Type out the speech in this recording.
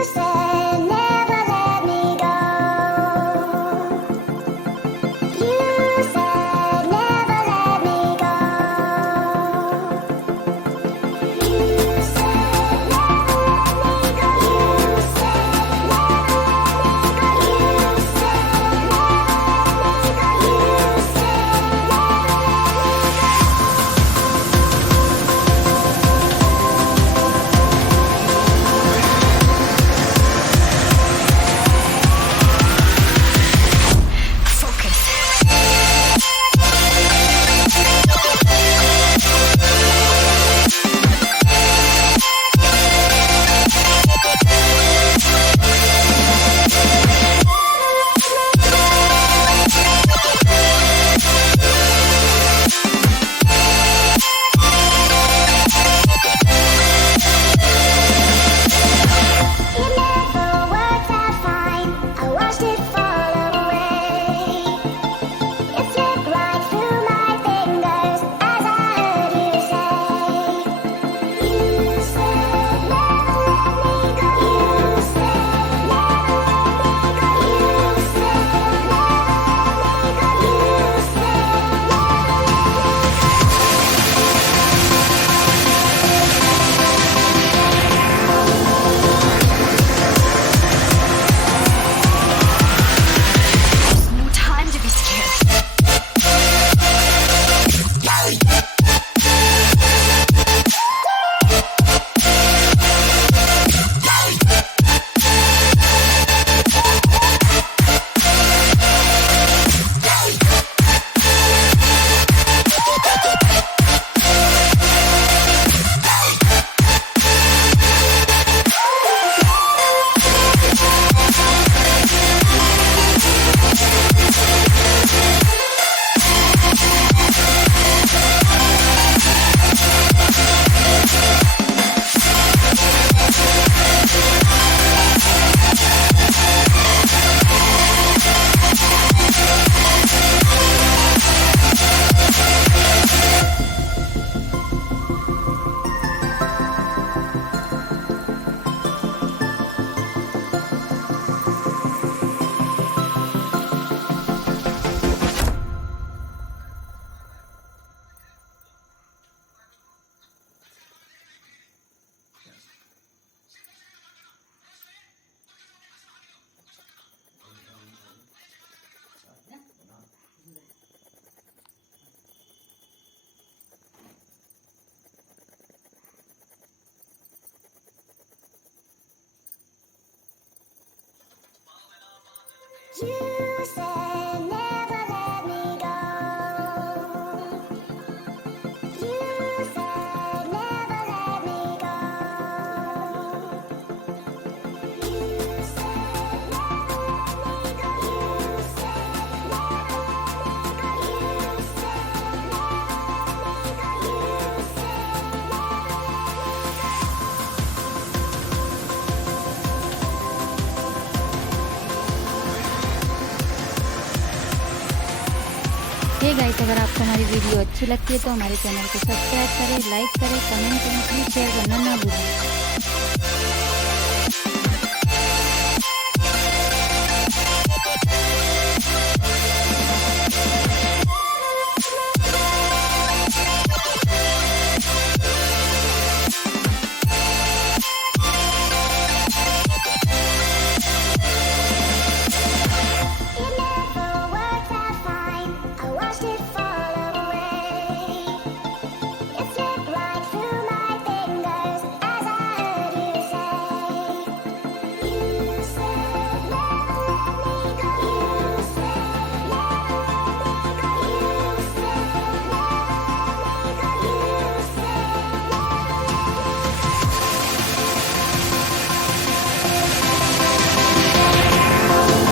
You said never let me go. You said never let me go. You said never let me go. You said never let me go. You said never let me go. You said hey guys, अगर आपको हमारी video अच्छी लगती है तो हमारे channel को subscribe करें, लाइक करें, कमेंट करें, प्लीज़ शेयर करना ना भूलें।